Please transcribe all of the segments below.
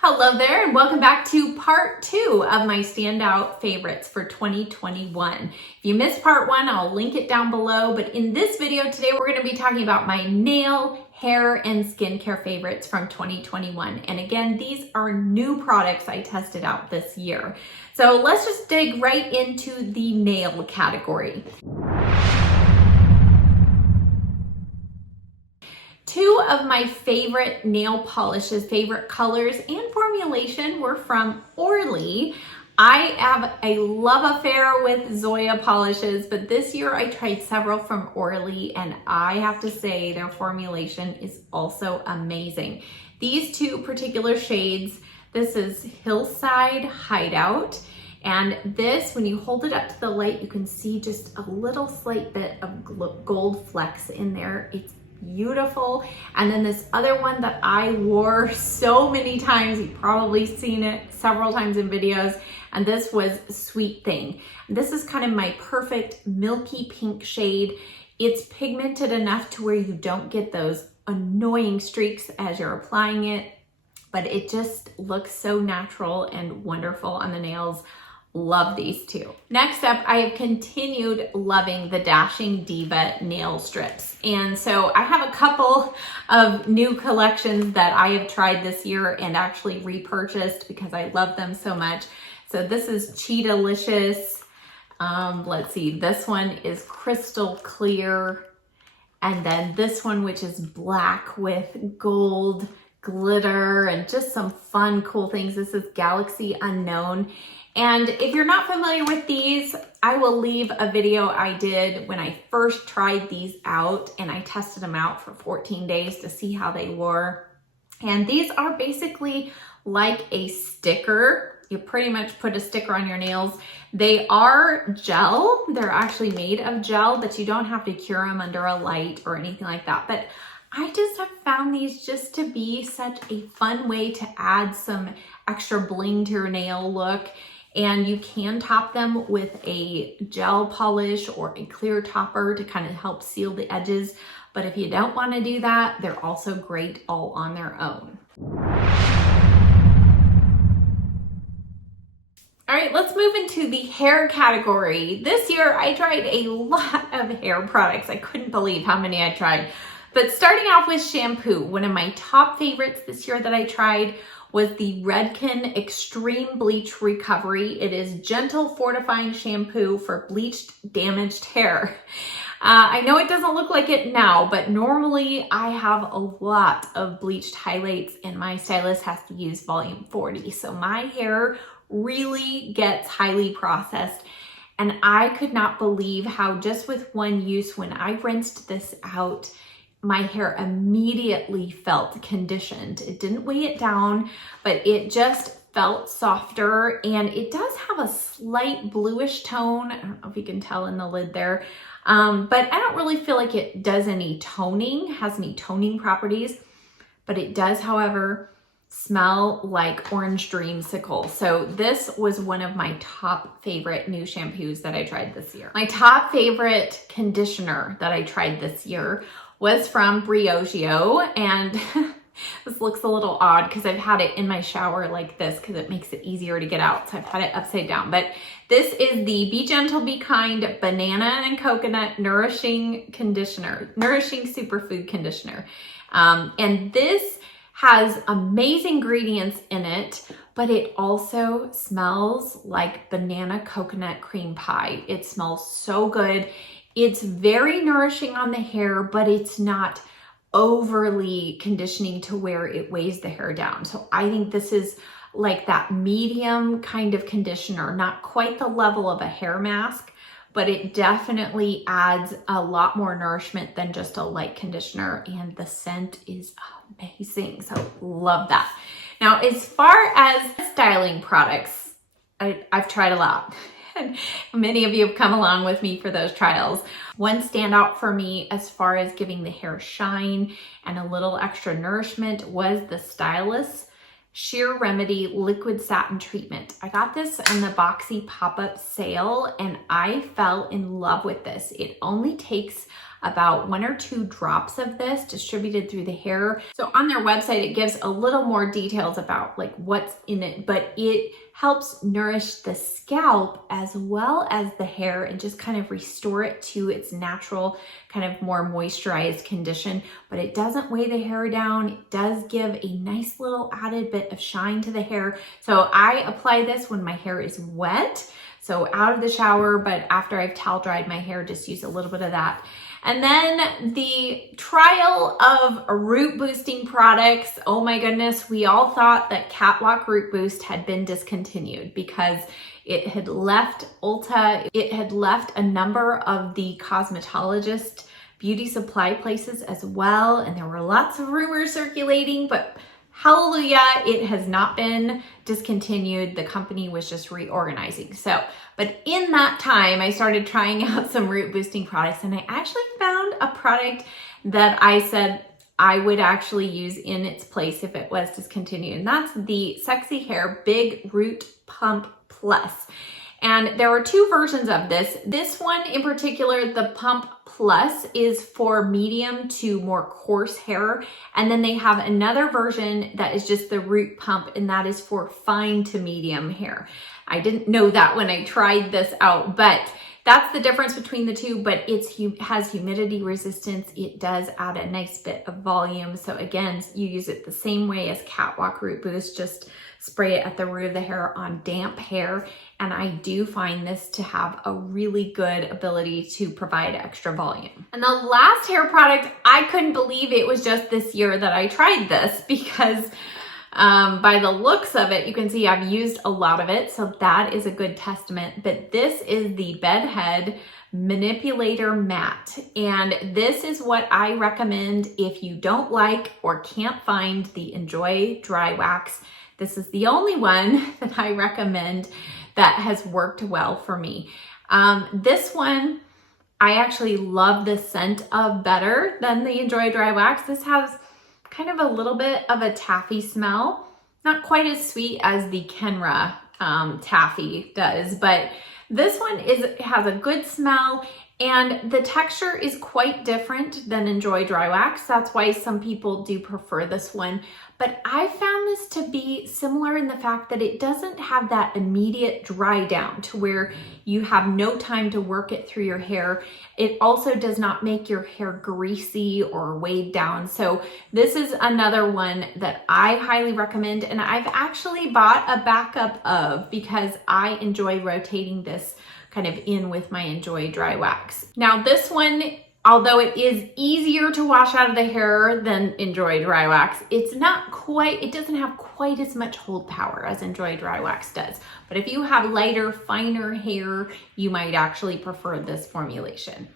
Hello there and welcome back to part 2 of my standout favorites for 2021. If you missed part 1, I'll link it down below, but in this video today we're going to be talking about my nail, hair, and skincare favorites from 2021. And again, these are new products I tested out this year. So let's just dig right into the nail category. Two of my favorite nail polishes, favorite colors and formulation were from Orly. I have a love affair with Zoya polishes, but this year I tried several from Orly and I have to say their formulation is also amazing. These two particular shades, this is Hillside Hideout, and this, when you hold it up to the light, you can see just a little slight bit of gold flecks in there. It's beautiful. And then this other one that I wore so many times, you've probably seen it several times in videos, and this was Sweet Thing. This is kind of my perfect milky pink shade. It's pigmented enough to where you don't get those annoying streaks as you're applying it, but it just looks so natural and wonderful on the nails. Love these two. Next up, I have continued loving the Dashing Diva nail strips. And so I have a couple of new collections that I have tried this year and actually repurchased because I love them so much. So this is Cheetah-licious. Let's see, this one is crystal clear. And then this one, which is black with gold glitter and just some fun, cool things. This is Galaxy Unknown. And if you're not familiar with these, I will leave a video I did when I first tried these out, and I tested them out for 14 days to see how they were. And these are basically like a sticker. You pretty much put a sticker on your nails. They are gel. They're actually made of gel, but you don't have to cure them under a light or anything like that. But I just have found these just to be such a fun way to add some extra bling to your nail look. And you can top them with a gel polish or a clear topper to kind of help seal the edges. But if you don't want to do that, they're also great all on their own. All right, let's move into the hair category. This year, I tried a lot of hair products. I couldn't believe how many I tried. But starting off with shampoo, one of my top favorites this year that I tried was the Redken Extreme Bleach Recovery. It is gentle fortifying shampoo for bleached, damaged hair. I know it doesn't look like it now, but normally I have a lot of bleached highlights and my stylist has to use volume 40. So my hair really gets highly processed. And I could not believe how just with one use, when I rinsed this out, my hair immediately felt conditioned. It didn't weigh it down, but it just felt softer, and it does have a slight bluish tone. I don't know if you can tell in the lid there, but I don't really feel like it does any toning, has any toning properties, but it does, however, smell like orange dreamsicle. So this was one of my top favorite new shampoos that I tried this year. My top favorite conditioner that I tried this year was from Briogeo, and this looks a little odd because I've had it in my shower like this because it makes it easier to get out. So I've had it upside down, but this is the Be Gentle, Be Kind Banana and Coconut Nourishing Conditioner, Nourishing Superfood Conditioner. And this has amazing ingredients in it, but it also smells like banana coconut cream pie. It smells so good. It's very nourishing on the hair, but it's not overly conditioning to where it weighs the hair down. So I think this is like that medium kind of conditioner, not quite the level of a hair mask, but it definitely adds a lot more nourishment than just a light conditioner, and the scent is amazing. So love that. Now, as far as styling products, I've tried a lot. And many of you have come along with me for those trials. One standout for me as far as giving the hair shine and a little extra nourishment was the Stylish Sheer Remedy Liquid Satin Treatment. I got this in the Boxy pop-up sale and I fell in love with this. It only takes about 1 or 2 drops of this distributed through the hair. So on their website, it gives a little more details about like what's in it, but it helps nourish the scalp as well as the hair and just kind of restore it to its natural kind of more moisturized condition. But it doesn't weigh the hair down. It does give a nice little added bit of shine to the hair. So I apply this when my hair is wet, so out of the shower, but after I've towel dried my hair, just use a little bit of that. And then the trial of root boosting products. Oh my goodness, we all thought that Catwalk Root Boost had been discontinued because it had left Ulta. It had left a number of the cosmetologist beauty supply places as well. And there were lots of rumors circulating, but hallelujah, it has not been discontinued. The company was just reorganizing. So, but in that time, I started trying out some root boosting products, and I actually found a product that I said I would actually use in its place if it was discontinued. And that's the Sexy Hair Big Root Pump Plus. And there were 2 versions of this. This one in particular, the Pump Plus, is for medium to more coarse hair. And then they have another version that is just the Root Pump, and that is for fine to medium hair. I didn't know that when I tried this out, but that's the difference between the 2, but it has humidity resistance. It does add a nice bit of volume. So again, you use it the same way as Catwalk Root Boost, just spray it at the root of the hair on damp hair. And I do find this to have a really good ability to provide extra volume. And the last hair product, I couldn't believe it was just this year that I tried this, because by the looks of it, you can see I've used a lot of it. So that is a good testament. But this is the Bedhead Manipulator Matte. And this is what I recommend if you don't like or can't find the Enjoy Dry Wax. This is the only one that I recommend that has worked well for me. This one, I actually love the scent of better than the Enjoy Dry Wax. This has kind of a little bit of a taffy smell. Not quite as sweet as the Kenra taffy does, but this one has a good smell, and the texture is quite different than Enjoy Dry Wax. That's why some people do prefer this one. But I found this to be similar in the fact that it doesn't have that immediate dry down to where you have no time to work it through your hair. It also does not make your hair greasy or weighed down. So this is another one that I highly recommend, and I've actually bought a backup of because I enjoy rotating this kind of in with my Enjoy Dry Wax. Now this one, although it is easier to wash out of the hair than Enjoy Dry Wax, it doesn't have quite as much hold power as Enjoy Dry Wax does. But if you have lighter, finer hair, you might actually prefer this formulation.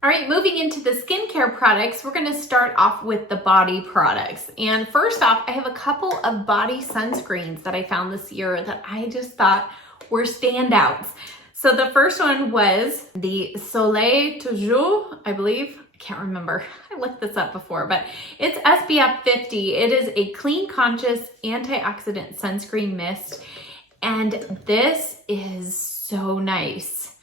All right, moving into the skincare products, we're gonna start off with the body products. And first off, I have a couple of body sunscreens that I found this year that I just thought were standouts. So the first one was the Soleil Toujours, I believe. I can't remember. I looked this up before, but it's SPF 50. It is a clean conscious antioxidant sunscreen mist. And this is so nice.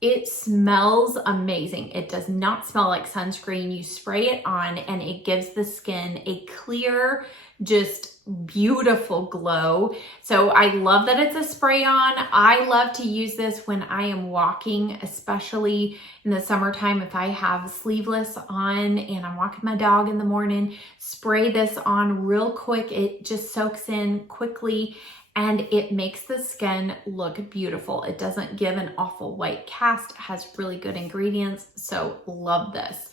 It smells amazing. It does not smell like sunscreen. You spray it on and it gives the skin a clear, just beautiful glow. So I love that it's a spray on. I love to use this when I am walking, especially in the summertime. If I have sleeveless on and I'm walking my dog in the morning, spray this on real quick. It just soaks in quickly and it makes the skin look beautiful. It doesn't give an awful white cast. It has really good ingredients, so love this.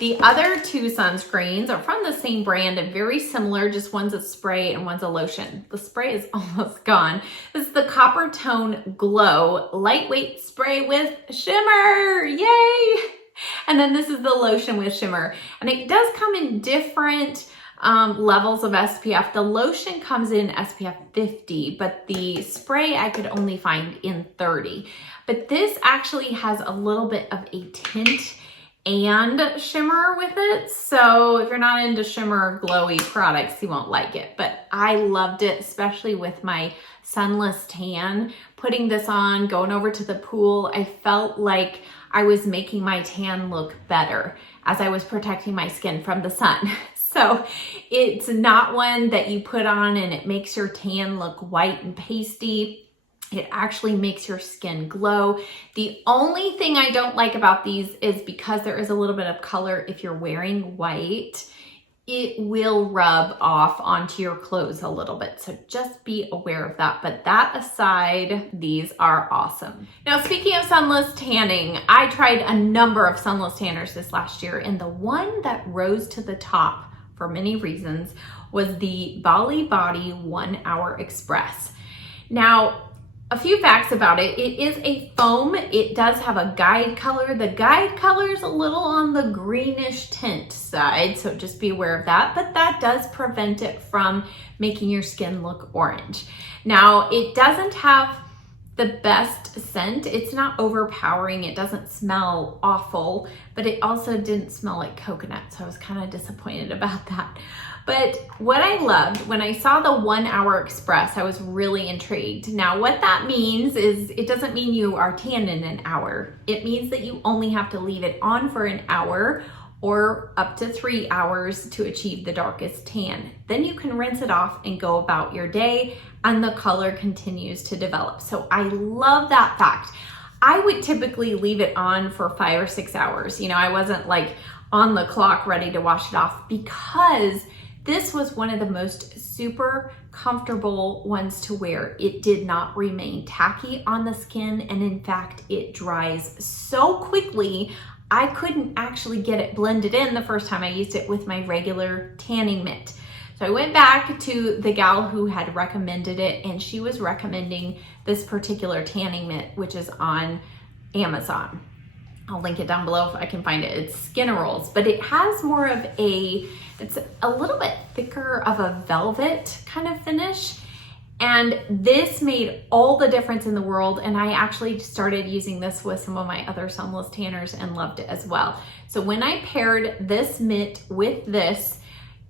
The other 2 sunscreens are from the same brand and very similar, just one's a spray and one's a lotion. The spray is almost gone. This is the Copper Tone Glow Lightweight Spray with Shimmer, yay! And then this is the lotion with shimmer. And it does come in different levels of SPF. The lotion comes in SPF 50, but the spray I could only find in 30. But this actually has a little bit of a tint and shimmer with it. So if you're not into shimmer glowy products, you won't like it. But I loved it, especially with my Sunless tan. Putting this on, going over to the pool, I felt like I was making my tan look better as I was protecting my skin from the sun. So it's not one that you put on and it makes your tan look white and pasty. It actually makes your skin glow. The only thing I don't like about these is because there is a little bit of color, if you're wearing white, it will rub off onto your clothes a little bit. So just be aware of that. But that aside, these are awesome. Now, speaking of sunless tanning, I tried a number of sunless tanners this last year, and the one that rose to the top for many reasons was the Bali Body 1 Hour Express. Now, a few facts about it. It is a foam. It does have a guide color. The guide color is a little on the greenish tint side, so just be aware of that, but that does prevent it from making your skin look orange. Now, it doesn't have the best scent. It's not overpowering. It doesn't smell awful, but it also didn't smell like coconut, so I was kind of disappointed about that. But what I loved, when I saw the 1 Hour Express, I was really intrigued. Now, what that means is it doesn't mean you are tan in an hour. It means that you only have to leave it on for an hour or up to 3 hours to achieve the darkest tan. Then you can rinse it off and go about your day, and the color continues to develop. So I love that fact. I would typically leave it on for 5 or 6 hours. You know, I wasn't like on the clock ready to wash it off, because this was one of the most super comfortable ones to wear. It did not remain tacky on the skin, and in fact, it dries so quickly, I couldn't actually get it blended in the first time I used it with my regular tanning mitt. So I went back to the gal who had recommended it, and she was recommending this particular tanning mitt, which is on Amazon. I'll link it down below if I can find it. It's Skinerals, but it has more of it's a little bit thicker of a velvet kind of finish. And this made all the difference in the world. And I actually started using this with some of my other sunless tanners and loved it as well. So when I paired this mitt with this,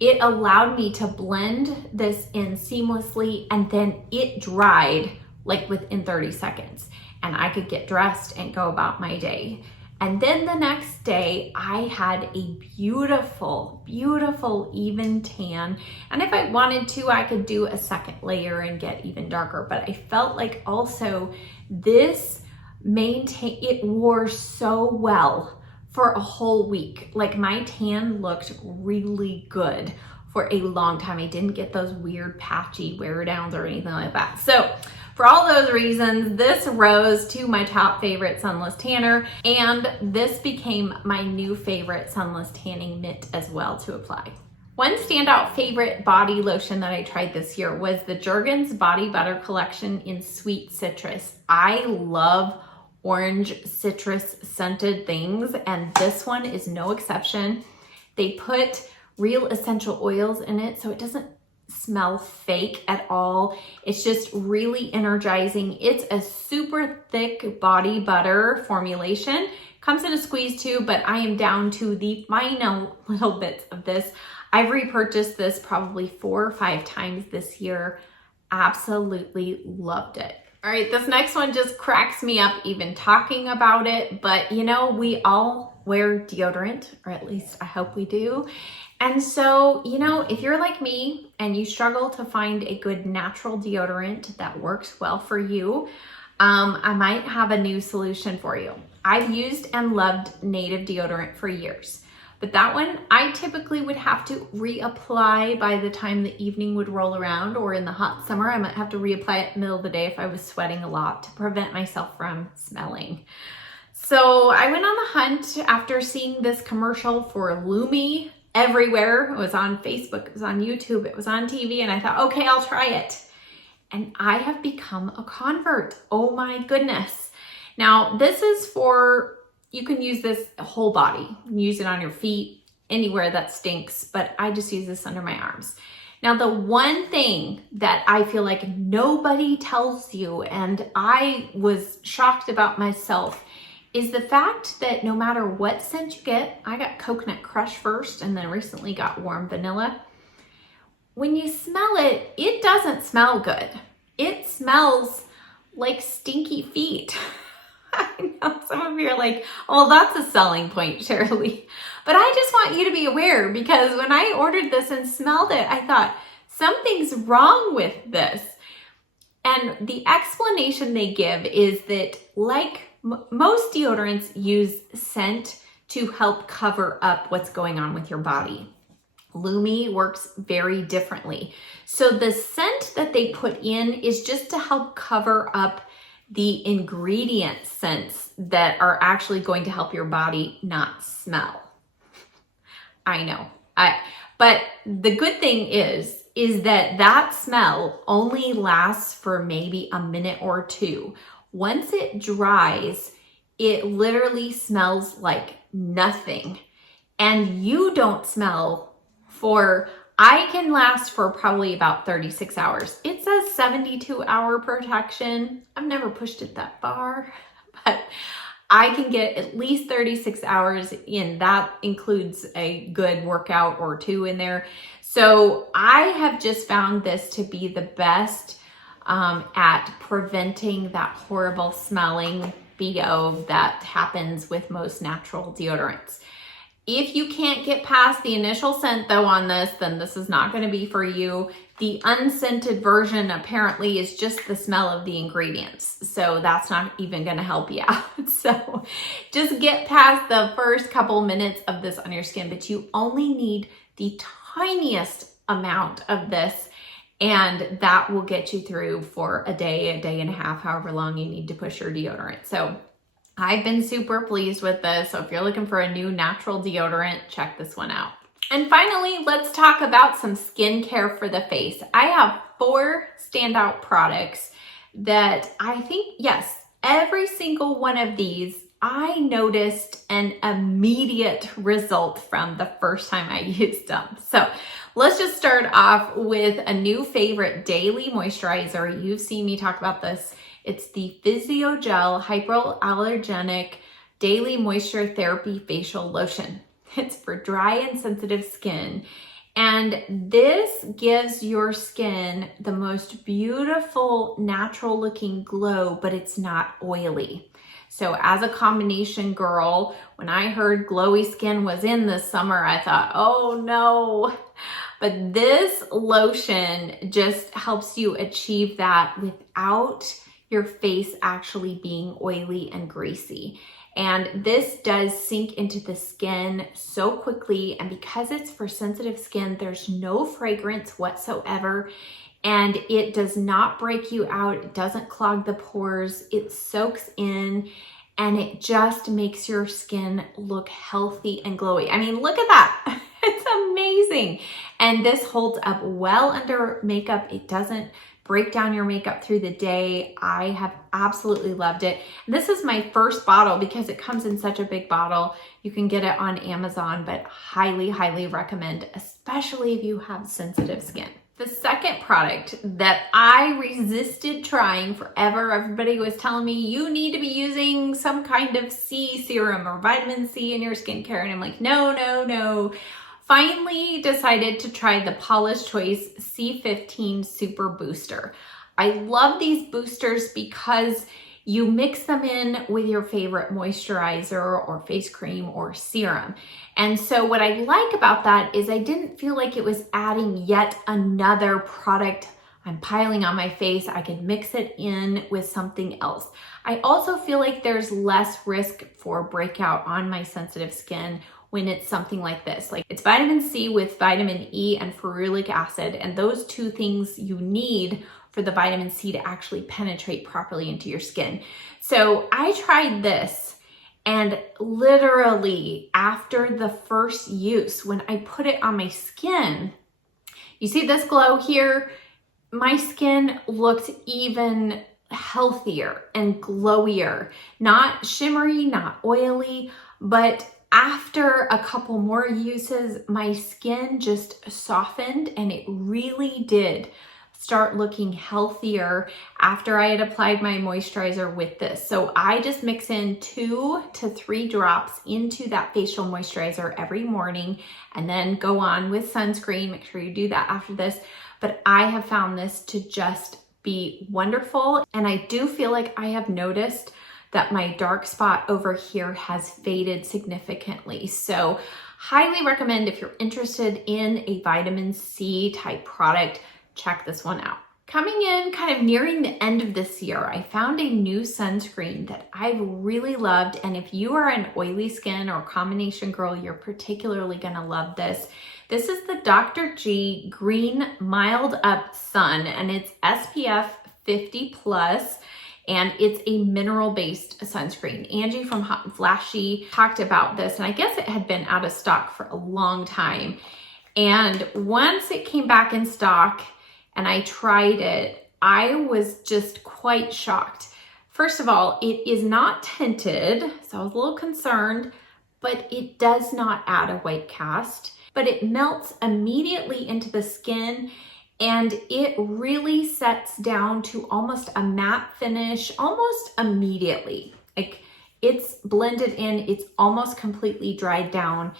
it allowed me to blend this in seamlessly, and then it dried like within 30 seconds. And I could get dressed and go about my day. And then the next day, I had a beautiful, beautiful even tan. And if I wanted to, I could do a second layer and get even darker. But I felt like also this it wore so well for a whole week. Like my tan looked really good for a long time. I didn't get those weird patchy wear downs or anything like that. So for all those reasons, this rose to my top favorite sunless tanner, and this became my new favorite sunless tanning mitt as well to apply. One standout favorite body lotion that I tried this year was the Jergens Body Butter Collection in Sweet Citrus. I love orange citrus scented things, and this one is no exception. They put real essential oils in it, so it doesn't smell fake at all. It's just really energizing. It's a super thick body butter formulation. Comes in a squeeze tube, but I am down to the final little bits of this. I've repurchased this probably 4 or 5 times this year. Absolutely loved it. All right, this next one just cracks me up even talking about it, but you know, we all wear deodorant, or at least I hope we do. And so, you know, if you're like me and you struggle to find a good natural deodorant that works well for you, I might have a new solution for you. I've used and loved Native deodorant for years, but that one I typically would have to reapply by the time the evening would roll around, or in the hot summer, I might have to reapply it in the middle of the day if I was sweating a lot to prevent myself from smelling. So I went on the hunt after seeing this commercial for Lumi everywhere. It was on Facebook, it was on YouTube, it was on TV, and I thought, okay, I'll try it. And I have become a convert. Oh my goodness. Now, this is for, you can use this whole body. You can use it on your feet, anywhere that stinks, but I just use this under my arms. Now, the one thing that I feel like nobody tells you, and I was shocked about myself, is the fact that no matter what scent you get, I got Coconut Crush first and then recently got Warm Vanilla. When you smell it, it doesn't smell good. It smells like stinky feet. I know some of you are like, oh, that's a selling point, Shirley. But I just want you to be aware, because when I ordered this and smelled it, I thought, something's wrong with this. And the explanation they give is that, like most deodorants, use scent to help cover up what's going on with your body. Lumi works very differently. So the scent that they put in is just to help cover up the ingredient scents that are actually going to help your body not smell. I know. But the good thing is that smell only lasts for maybe a minute or two. Once it dries, it literally smells like nothing. And you don't smell I can last for probably about 36 hours. It says 72-hour protection. I've never pushed it that far, but I can get at least 36 hours in. That includes a good workout or two in there. So I have just found this to be the best at preventing that horrible smelling BO that happens with most natural deodorants. If you can't get past the initial scent though on this, then this is not going to be for you. The unscented version apparently is just the smell of the ingredients. So that's not even going to help you out. So just get past the first couple minutes of this on your skin, but you only need the tiniest amount of this, and that will get you through for a day and a half, however long you need to push your deodorant. So I've been super pleased with this. So if you're looking for a new natural deodorant, check this one out. And finally, let's talk about some skincare for the face. I have 4 standout products that I think, yes, every single one of these, I noticed an immediate result from the first time I used them. So let's just start off with a new favorite daily moisturizer. You've seen me talk about this. It's the Physiogel Hypoallergenic Daily Moisture Therapy Facial Lotion. It's for dry and sensitive skin. And this gives your skin the most beautiful, natural looking glow, but it's not oily. So as a combination girl, when I heard glowy skin was in this summer, I thought, oh no. But this lotion just helps you achieve that without your face actually being oily and greasy. And this does sink into the skin so quickly. And because it's for sensitive skin, there's no fragrance whatsoever. And it does not break you out. It doesn't clog the pores. It soaks in and it just makes your skin look healthy and glowy. I mean, look at that. It's amazing. And this holds up well under makeup. It doesn't break down your makeup through the day. I have absolutely loved it. This is my first bottle because it comes in such a big bottle. You can get it on Amazon, but highly, highly recommend, especially if you have sensitive skin. The second product that I resisted trying forever, everybody was telling me you need to be using some kind of C serum or vitamin C in your skincare. And I'm like, no, no, no. Finally decided to try the Paula's Choice C15 Super Booster. I love these boosters because you mix them in with your favorite moisturizer or face cream or serum. And so what I like about that is I didn't feel like it was adding yet another product I'm piling on my face. I could mix it in with something else. I also feel like there's less risk for breakout on my sensitive skin when it's something like this. Like, it's vitamin C with vitamin E and ferulic acid, and those two things you need for the vitamin C to actually penetrate properly into your skin. So I tried this, and literally after the first use, when I put it on my skin, you see this glow here? My skin looked even healthier and glowier. Not shimmery, not oily, but after a couple more uses, my skin just softened, and it really did start looking healthier after I had applied my moisturizer with this. So I just mix in 2 to 3 drops into that facial moisturizer every morning and then go on with sunscreen. Make sure you do that after this. But I have found this to just be wonderful. And I do feel like I have noticed that my dark spot over here has faded significantly. So highly recommend if you're interested in a vitamin C type product, check this one out. Coming in kind of nearing the end of this year, I found a new sunscreen that I've really loved. And if you are an oily skin or combination girl, you're particularly gonna love this. This is the Dr. G Green Mild Up Sun, and it's SPF 50+. And it's a mineral-based sunscreen. Angie from Hot and Flashy talked about this, and I guess it had been out of stock for a long time. And once it came back in stock and I tried it, I was just quite shocked. First of all, it is not tinted, so I was a little concerned, but it does not add a white cast, but it melts immediately into the skin. And it really sets down to almost a matte finish almost immediately. Like it's blended in, it's almost completely dried down,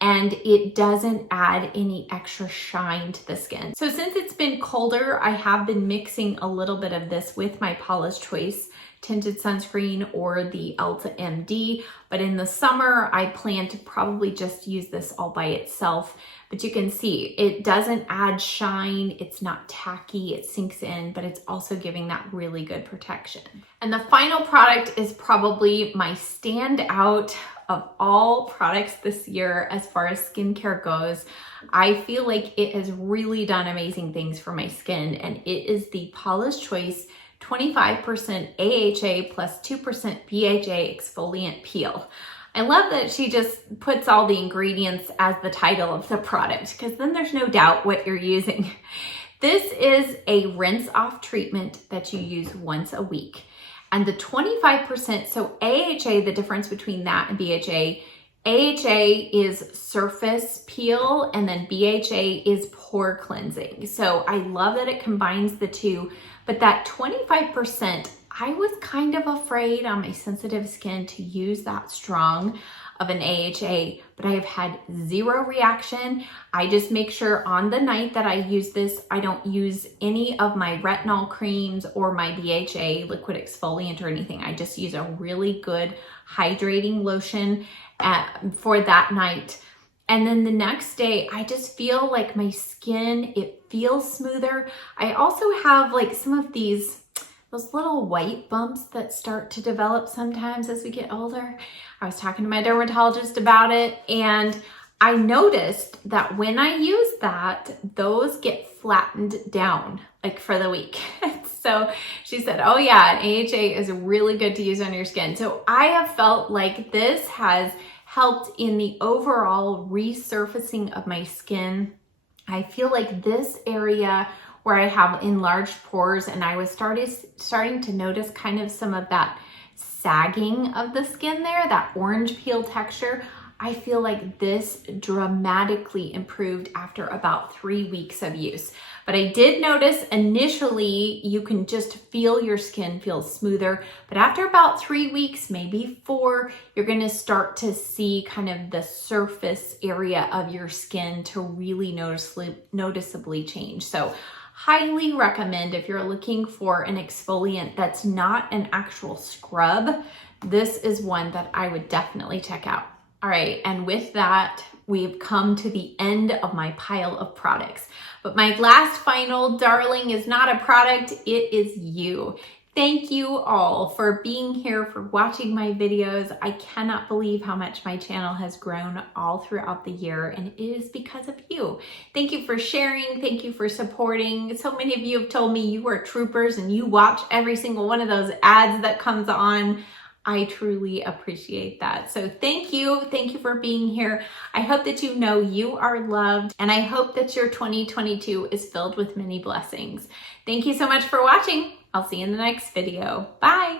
and it doesn't add any extra shine to the skin. So since it's been colder, I have been mixing a little bit of this with my Paula's Choice tinted sunscreen or the Ulta MD, but in the summer, I plan to probably just use this all by itself. But you can see it doesn't add shine, it's not tacky, it sinks in, but it's also giving that really good protection. And the final product is probably my standout of all products this year as far as skincare goes. I feel like it has really done amazing things for my skin, and it is the Paula's Choice 25% AHA plus 2% BHA exfoliant peel. I love that she just puts all the ingredients as the title of the product, because then there's no doubt what you're using. This is a rinse off treatment that you use once a week. And the 25%, so AHA, the difference between that and BHA, AHA is surface peel and then BHA is pore cleansing. So I love that it combines the two, but that 25%, I was kind of afraid on my sensitive skin to use that strong of an AHA, but I have had zero reaction. I just make sure on the night that I use this, I don't use any of my retinol creams or my BHA liquid exfoliant or anything. I just use a really good hydrating lotion for that night. And then the next day, I just feel like my skin, it feels smoother. I also have like some of those little white bumps that start to develop sometimes as we get older. I was talking to my dermatologist about it, and I noticed that when I use that, those get flattened down like for the week. So she said, oh yeah, an AHA is really good to use on your skin. So I have felt like this has helped in the overall resurfacing of my skin. I feel like this area where I have enlarged pores, and I was starting to notice kind of some of that sagging of the skin there, that orange peel texture. I feel like this dramatically improved after about 3 weeks of use. But I did notice initially you can just feel your skin feel smoother, but after about 3 weeks, maybe 4, you're gonna start to see kind of the surface area of your skin to really noticeably change. So highly recommend if you're looking for an exfoliant that's not an actual scrub, this is one that I would definitely check out. All right, and with that, we've come to the end of my pile of products. But my last final darling is not a product, it is you. Thank you all for being here, for watching my videos. I cannot believe how much my channel has grown all throughout the year, and it is because of you. Thank you for sharing, thank you for supporting. So many of you have told me you are troopers and you watch every single one of those ads that comes on. I truly appreciate that. So thank you for being here. I hope that you know you are loved, and I hope that your 2022 is filled with many blessings. Thank you so much for watching. I'll see you in the next video. Bye.